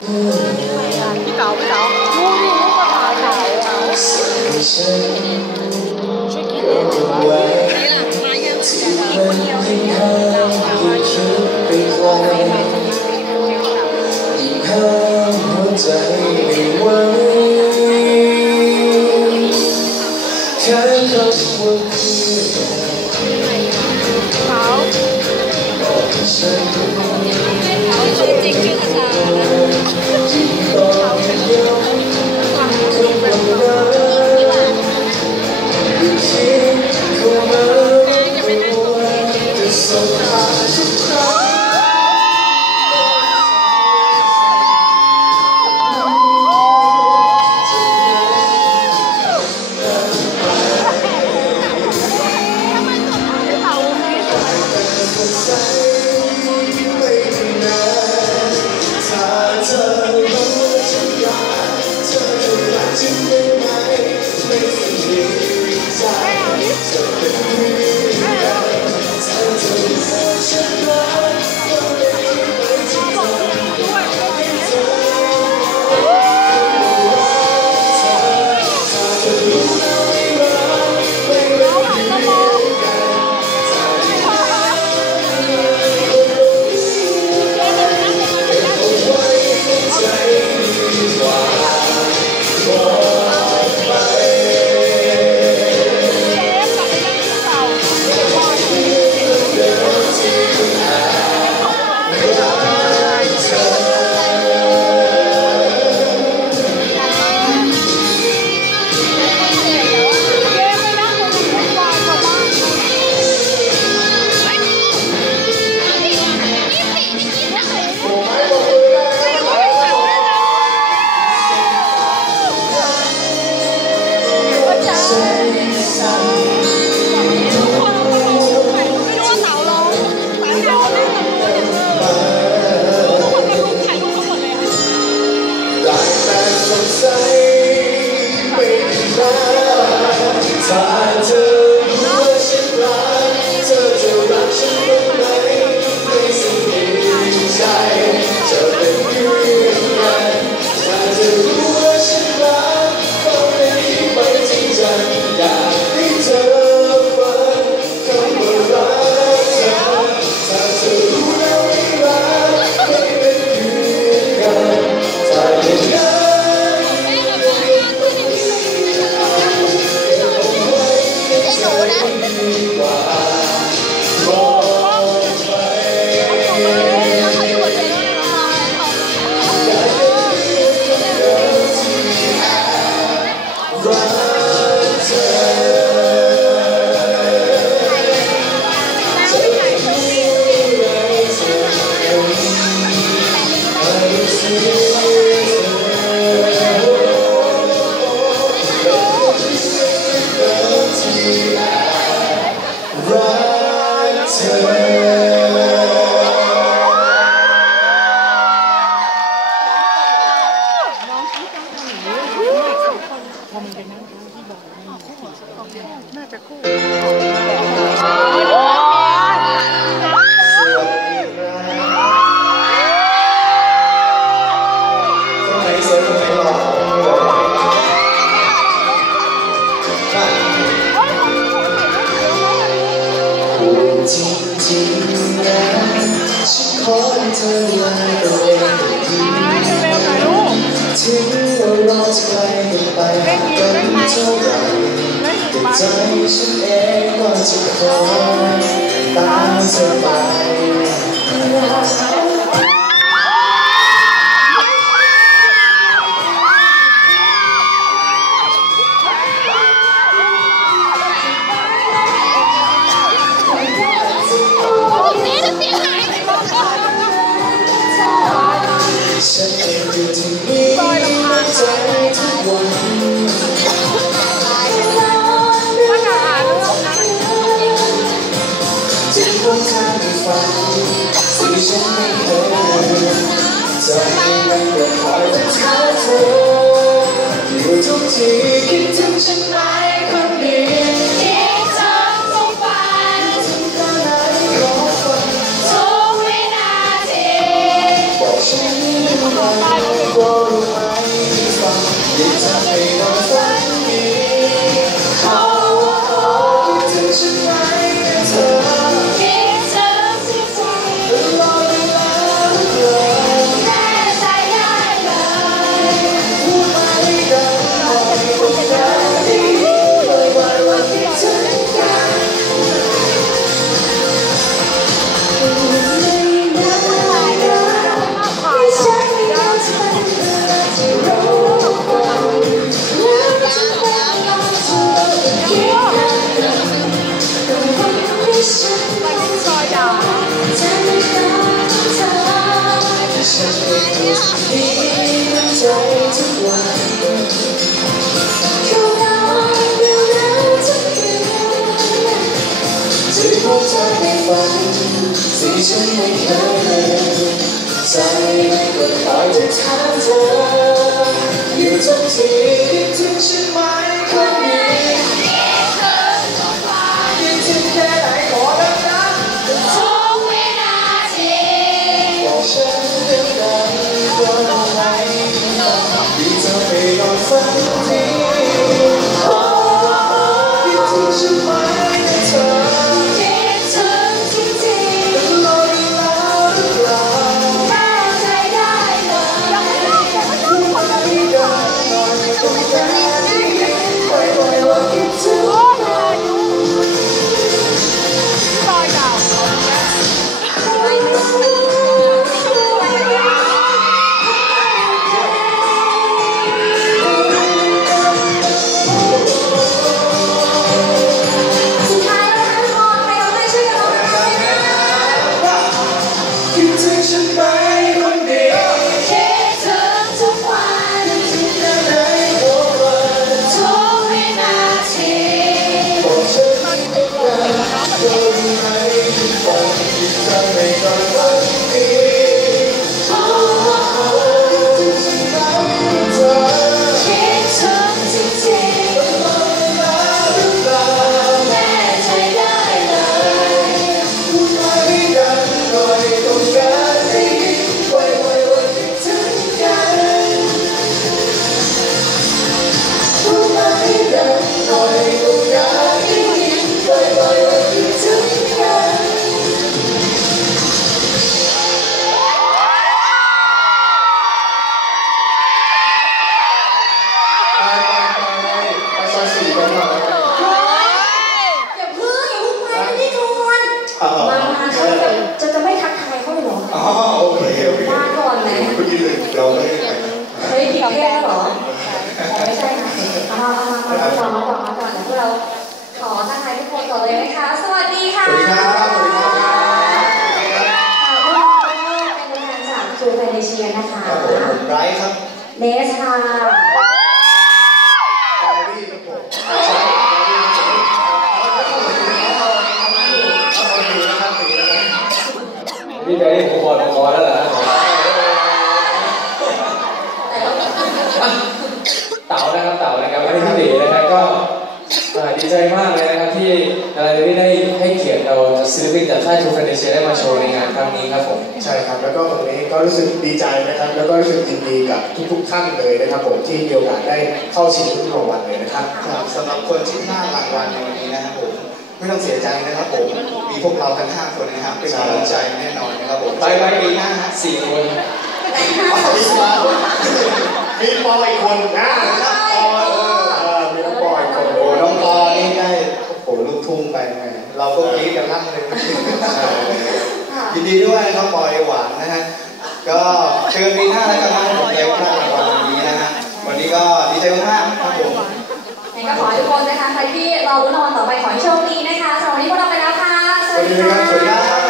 你找不着，我我把它找着了。 น่าจะคู่ถึงเราจะไกลกันไป ใจฉันเองก็จะคอยตามเธอไปฉันเองอยู่ที่นี่ใจทุกวัน take it to คอยจะถ กทายทุกคนก่อนเลยนะคะ สวัสดีค่ะสวัสดีครับสวัสดีครับค่ะพวกเราก็เป็นตัวแทนจากทูเฟเนเชียนะคะครับผมผมไบรท์ครับเนสค่ะแกรี่ครับผมใช่แกรี่ครับผมเอาเอาดีนะครับดีนะครับพี่แบรี่ผมบอลผมบอลแล้วเหรอฮะแต่ก็เต๋านะครับเต๋านะครับไม่ได้พี่ตีนะครับก็เอ่อ ดีใจมากเลยนะครับที่อะไรที่ได้ให้เกียรติเราศิลปินจากค่ายทูฟเนเชียได้มาโชว์ในงานครั้งนี้ครับผมใช่ครับแล้วก็ตรงนี้ก็รู้สึกดีใจนะครับแล้วก็รู้สึกยินดีกับทุกๆท่านเลยนะครับผมที่มีโอกาสได้เข้าชิงทุกรางวัลเลยนะครับครับสำหรับคนที่พลาดรางวัลในวันนี้นะครับผมไม่ต้องเสียใจนะครับผมมีพวกเราทั้ง5คนนะครับเป็นกำลังใจแน่นอนนะครับผมไปไปปีหน้าฮะสี่คนมีปอมีปออีกคนนะปอเออเออมีน้องปออีกคน โอ้น้องปอนี่ได้โอ้โหลูกทุ่งไปไง เราก็กรี๊ดกันลั่นเลยยินดีด้วยนะครับปอยหวานนะฮะก็เจอกันปีหน้าแล้วกันนะผมใจพลาดรางวัลวันนี้นะฮะวันนี้ก็ดีใจมากๆครับผมยังไงก็ขอให้ทุกคนนะคะใครที่รอรุ้นรางวัลต่อไปขอให้โชคดีนะคะสำหรับวันนี้พวกเราไปแล้วค่ะสสวัวัสสดีดีคค่ะ